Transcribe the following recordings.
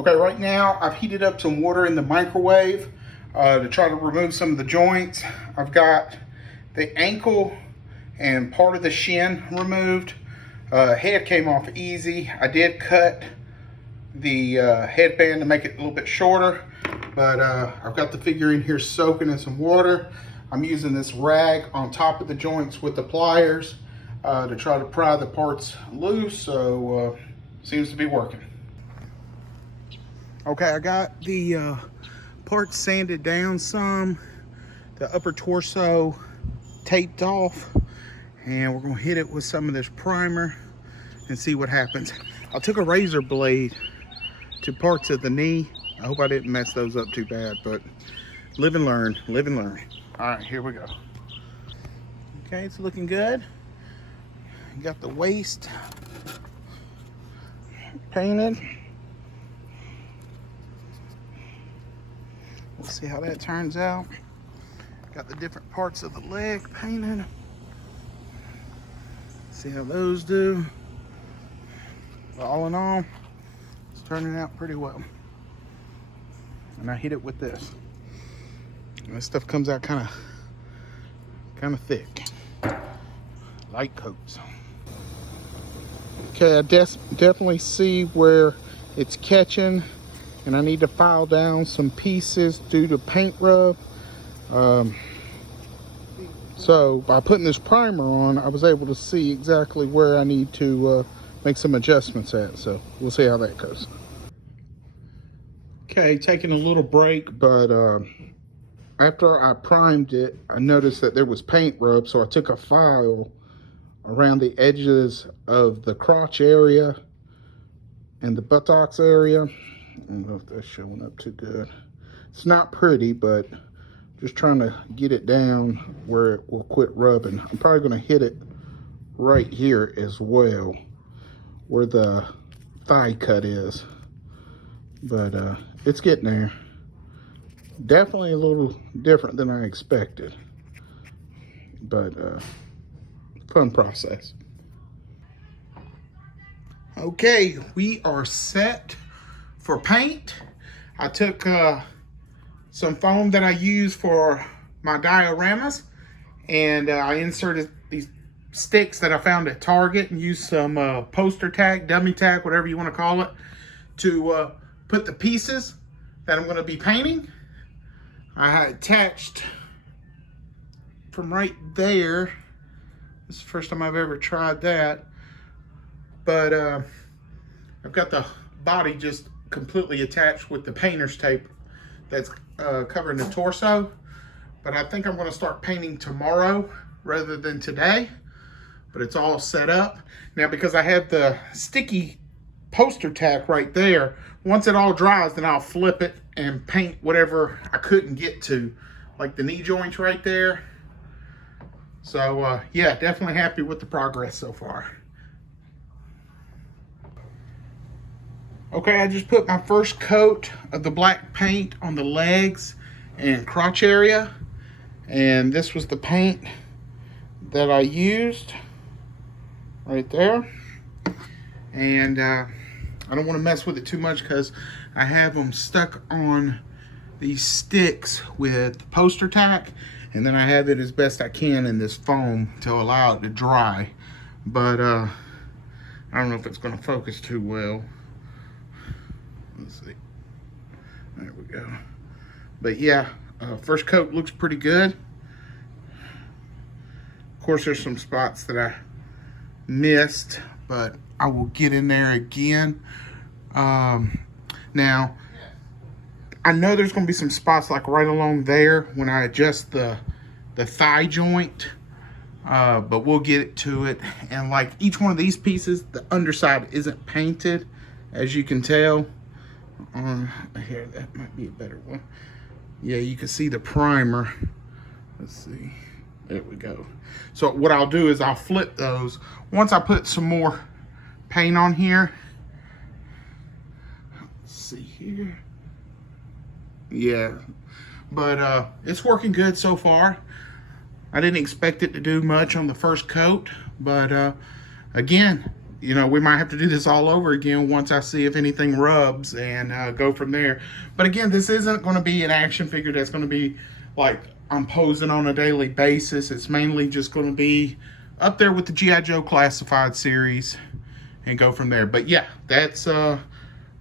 Okay, right now I've heated up some water in the microwave to try to remove some of the joints. I've got the ankle and part of the shin removed. Head came off easy. I did cut the headband to make it a little bit shorter, but I've got the figure in here soaking in some water. I'm using this rag on top of the joints with the pliers to try to pry the parts loose, so seems to be working. Okay, I got the parts sanded down some, the upper torso taped off, and we're gonna hit it with some of this primer and see what happens. I took a razor blade to parts of the knee. I hope I didn't mess those up too bad, but live and learn, live and learn. All right, here we go. Okay, it's looking good. Got the waist painted. We'll see how that turns out. Got the different parts of the leg painted. See how those do. But all in all, it's turning out pretty well. And I hit it with this. And this stuff comes out kind of thick. Light coats. Okay, I definitely see where it's catching, and I need to file down some pieces due to paint rub. So by putting this primer on, I was able to see exactly where I need to make some adjustments at. So we'll see how that goes. Okay, taking a little break, but after I primed it, I noticed that there was paint rub, so I took a file around the edges of the crotch area and the buttocks area. I don't know if that's showing up too good. It's not pretty, but just trying to get it down where it will quit rubbing. I'm probably going to hit it right here as well, where the thigh cut is. But it's getting there. Definitely a little different than I expected, but fun process. Okay, we are set for paint. I took some foam that I use for my dioramas, and I inserted these sticks that I found at Target and used some poster tack, dummy tack, whatever you want to call it, to put the pieces that I'm going to be painting. I attached from right there. This is the first time I've ever tried that, but I've got the body just completely attached with the painter's tape that's covering the torso. But I think I'm going to start painting tomorrow rather than today, but it's all set up now because I have the sticky poster tack right there. Once it all dries, then I'll flip it and paint whatever I couldn't get to, like the knee joints right there. So yeah, definitely happy with the progress so far. Okay, I just put my first coat of the black paint on the legs and crotch area, and this was the paint that I used right there. And I don't want to mess with it too much because I have them stuck on these sticks with poster tack, and then I have it as best I can in this foam to allow it to dry. But I don't know if it's going to focus too well. Let's see. There we go. But yeah, first coat looks pretty good. Of course, there's some spots that I missed, but I will get in there again. Now, I know there's going to be some spots like right along there when I adjust the thigh joint, but we'll get to it. And like each one of these pieces, the underside isn't painted, as you can tell. Here, that might be a better one. Yeah, you can see the primer. Let's see. There we go. So what I'll do is I'll flip those once I put some more paint on here. Let's see here. Yeah, but it's working good so far. I didn't expect it to do much on the first coat, but again, you know, we might have to do this all over again once I see if anything rubs and go from there. But again, this isn't going to be an action figure that's going to be like I'm posing on a daily basis. It's mainly just going to be up there with the G.I. Joe Classified series and go from there. But yeah, that's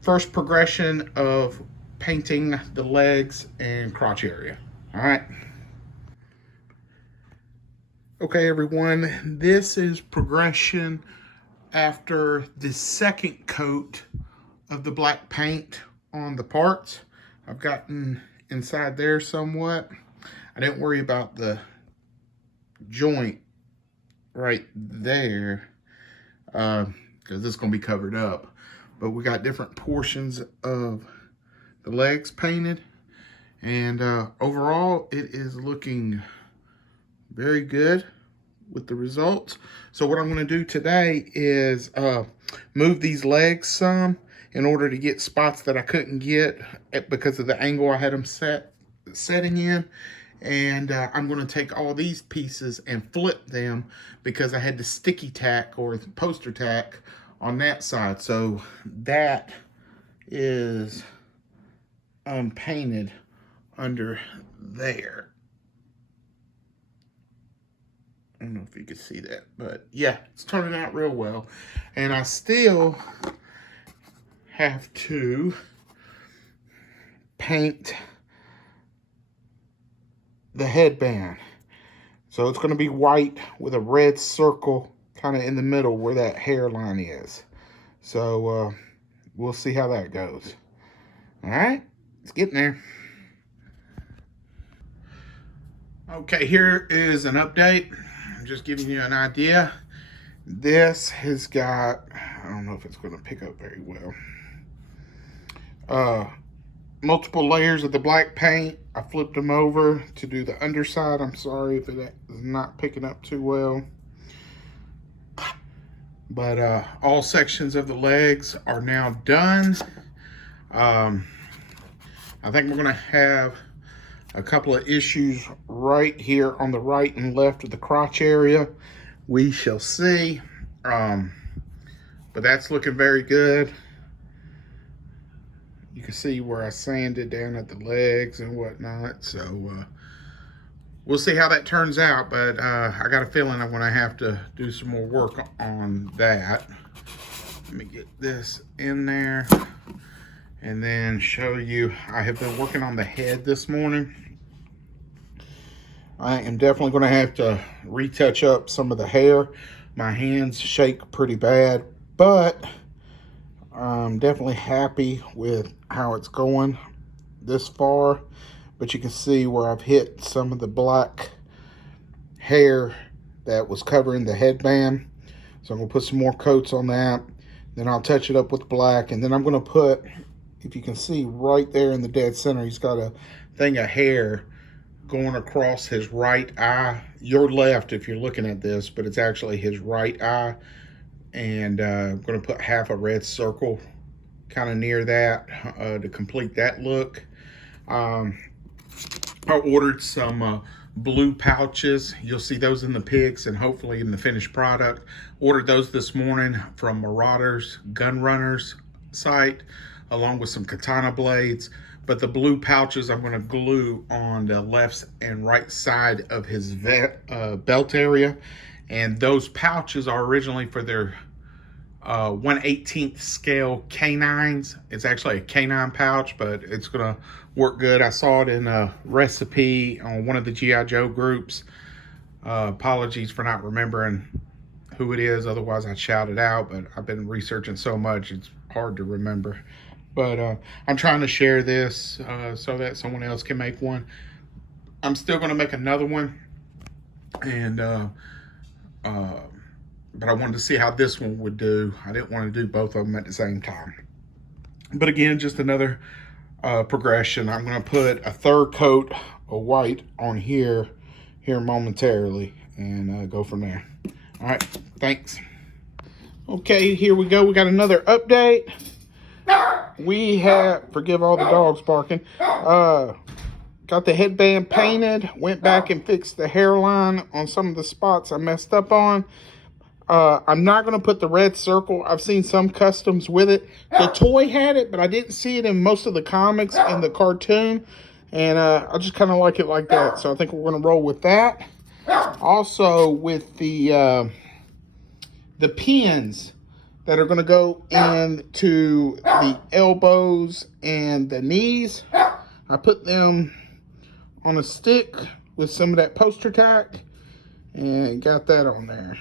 first progression of painting the legs and crotch area. All right. Okay, everyone, this is progression after the second coat of the black paint on the parts. I've gotten inside there somewhat. I didn't worry about the joint right there because it's going to be covered up. But we got different portions of the legs painted, and overall it is looking very good with the results. So what I'm going to do today is move these legs some in order to get spots that I couldn't get because of the angle I had them setting in. And I'm going to take all these pieces and flip them because I had the sticky tack or poster tack on that side. So that is unpainted under there. I don't know if you can see that, but yeah, it's turning out real well. And I still have to paint the headband. So it's going to be white with a red circle kind of in the middle where that hairline is. So we'll see how that goes. All right, it's getting there. Okay, here is an update. I'm just giving you an idea. This has got, I don't know if it's going to pick up very well. Multiple layers of the black paint. I flipped them over to do the underside. I'm sorry if it is not picking up too well. But all sections of the legs are now done. I think we're going to have a couple of issues right here on the right and left of the crotch area. We shall see. But that's looking very good. You can see where I sanded down at the legs and whatnot. So we'll see how that turns out. But I got a feeling I'm going to have to do some more work on that. Let me get this in there and then show you. I have been working on the head this morning. I am definitely going to have to retouch up some of the hair. My hands shake pretty bad, but I'm definitely happy with how it's going this far. But you can see where I've hit some of the black hair that was covering the headband. So I'm going to put some more coats on that. Then I'll touch it up with black. And then I'm going to put, if you can see right there in the dead center, he's got a thing of hair going across his right eye. Your left if you're looking at this, but it's actually his right eye. And I'm going to put half a red circle kind of near that to complete that look. I ordered some blue pouches. You'll see those in the pics and hopefully in the finished product. Ordered those this morning from Marauders Gun Runners site, along with some katana blades. But the blue pouches I'm going to glue on the left and right side of his belt area. And those pouches are originally for their 1/18 scale canines. It's actually a canine pouch, but it's going to work good. I saw it in a recipe on one of the G.I. Joe groups. Apologies for not remembering who it is. Otherwise, I'd shout it out, but I've been researching so much, it's hard to remember. But I'm trying to share this so that someone else can make one. I'm still going to make another one. And but I wanted to see how this one would do. I didn't want to do both of them at the same time. But again, just another progression. I'm going to put a third coat of white on here momentarily and go from there. All right, thanks. Okay, here we go. We got another update. We have, forgive all the dogs barking, got the headband painted, went back and fixed the hairline on some of the spots I messed up on. I'm not going to put the red circle. I've seen some customs with it. The toy had it, but I didn't see it in most of the comics and the cartoon. And I just kind of like it like that. So I think we're going to roll with that. Also with the pins that are going to go into the elbows and the knees. I put them on a stick with some of that poster tack and got that on there.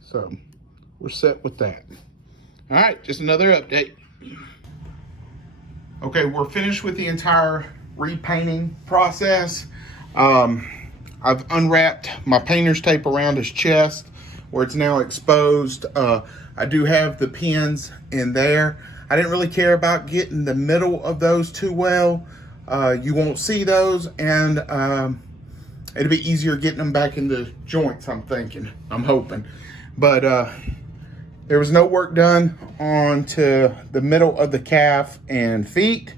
So we're set with that. All right, just another update. Okay, we're finished with the entire repainting process. I've unwrapped my painter's tape around his chest where it's now exposed. I do have the pins in there. I didn't really care about getting the middle of those too well. You won't see those, and it'll be easier getting them back in the joints, I'm thinking, I'm hoping. But there was no work done onto the middle of the calf and feet.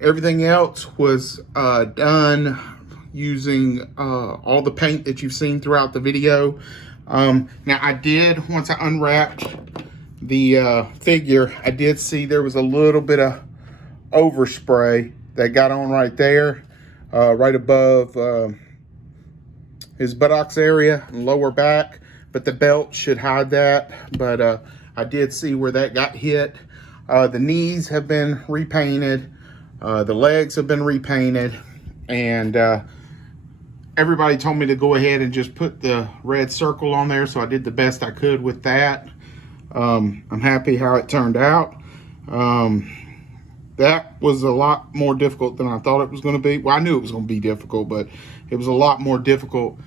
Everything else was done using all the paint that you've seen throughout the video. Now I did, once I unwrapped the figure, I did see there was a little bit of overspray that got on right there, right above his buttocks area and lower back, but the belt should hide that. But I did see where that got hit. The knees have been repainted, the legs have been repainted, and everybody told me to go ahead and just put the red circle on there, so I did the best I could with that. I'm happy how it turned out. That was a lot more difficult than I thought it was going to be. Well, I knew it was going to be difficult, but it was a lot more difficult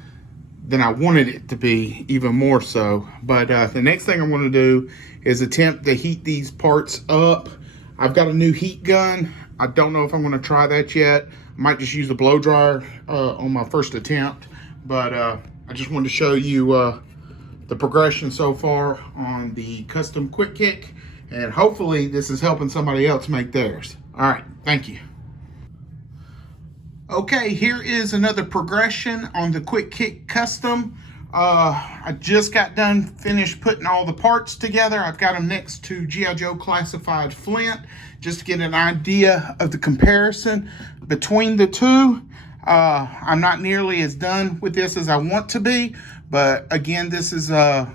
than I wanted it to be, even more so. But the next thing I'm going to do is attempt to heat these parts up. I've got a new heat gun. I don't know if I'm going to try that yet. I might just use a blow dryer on my first attempt. But I just wanted to show you the progression so far on the custom quick kick, and hopefully this is helping somebody else make theirs. All right, thank you. Okay, here is another progression on the quick kick custom. I just got done finished putting all the parts together. I've got them next to G.I. Joe classified Flint just to get an idea of the comparison between the two. I'm not nearly as done with this as I want to be, but again, this is a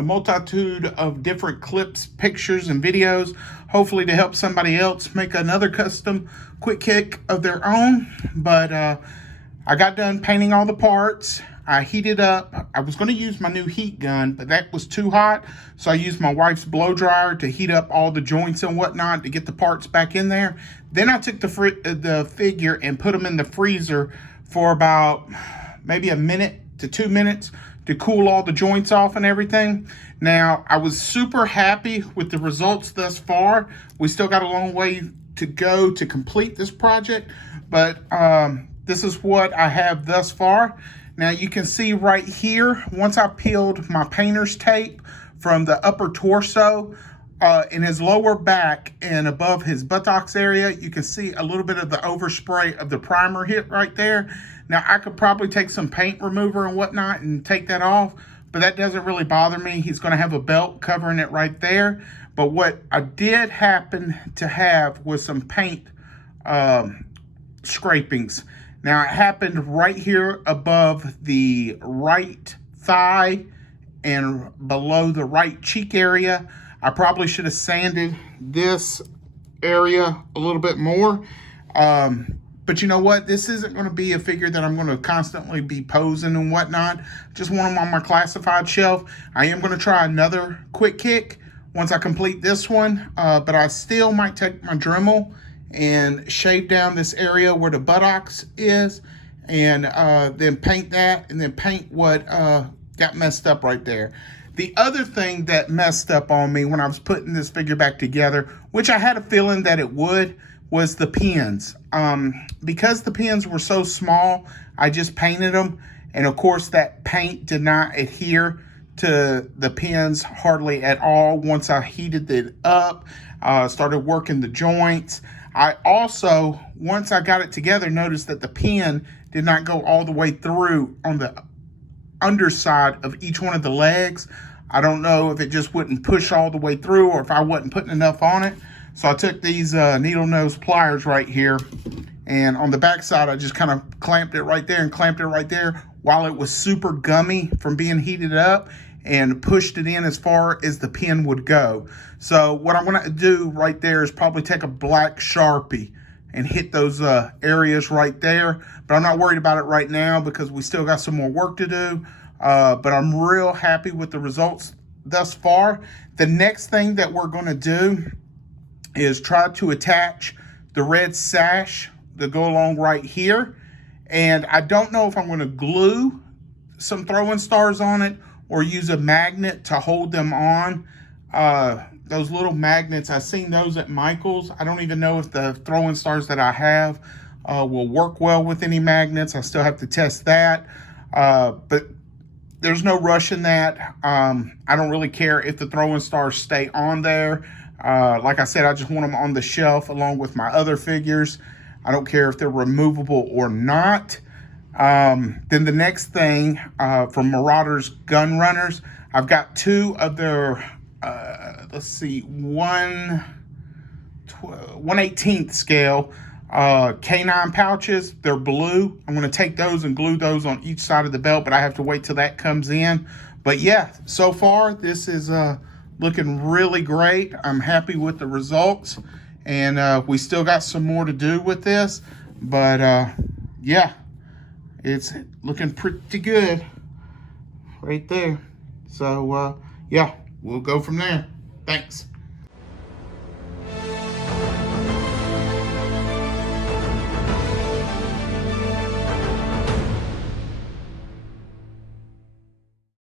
multitude of different clips, pictures, and videos, hopefully to help somebody else make another custom quick kick of their own. But I got done painting all the parts. I heated up. I was going to use my new heat gun, but that was too hot, so I used my wife's blow dryer to heat up all the joints and whatnot to get the parts back in there. Then I took the figure and put them in the freezer for about maybe a minute to 2 minutes to cool all the joints off and everything. Now, I was super happy with the results thus far. We still got a long way to go to complete this project, but this is what I have thus far. Now you can see right here, once I peeled my painter's tape from the upper torso, in his lower back and above his buttocks area, you can see a little bit of the overspray of the primer hit right there. Now I could probably take some paint remover and whatnot and take that off, but that doesn't really bother me. He's gonna have a belt covering it right there. But what I did happen to have was some paint scrapings. Now it happened right here above the right thigh and below the right cheek area. I probably should have sanded this area a little bit more. But you know what? This isn't going to be a figure that I'm going to constantly be posing and whatnot. Just want them on my classified shelf. I am going to try another quick kick once I complete this one. But I still might take my Dremel and shave down this area where the buttocks is, and then paint that, and then paint what got messed up right there. The other thing that messed up on me when I was putting this figure back together, which I had a feeling that it would, was the pins. Because the pins were so small, I just painted them, and of course that paint did not adhere to the pins hardly at all. Once I heated it up, started working the joints, I also, once I got it together, noticed that the pin did not go all the way through on the underside of each one of the legs. I don't know if it just wouldn't push all the way through or if I wasn't putting enough on it. So I took these needle nose pliers right here, and on the back side I just kind of clamped it right there and clamped it right there while it was super gummy from being heated up, and pushed it in as far as the pin would go. So what I'm gonna do right there is probably take a black Sharpie and hit those areas right there. But I'm not worried about it right now because we still got some more work to do. But I'm real happy with the results thus far. The next thing that we're gonna do is try to attach the red sash that go along right here. And I don't know if I'm gonna glue some throwing stars on it or use a magnet to hold them on. Those little magnets, I've seen those at Michael's. I don't even know if the throwing stars that I have will work well with any magnets. I still have to test that. But there's no rush in that. I don't really care if the throwing stars stay on there. Like I said, I just want them on the shelf along with my other figures. I don't care if they're removable or not. Then the next thing from Marauders Gun Runners, I've got two of their, let's see, 1/18 scale K9 pouches. They're blue. I'm going to take those and glue those on each side of the belt, but I have to wait till that comes in. But yeah, so far this is looking really great. I'm happy with the results, and we still got some more to do with this, but yeah, it's looking pretty good right there. So yeah, we'll go from there. Thanks.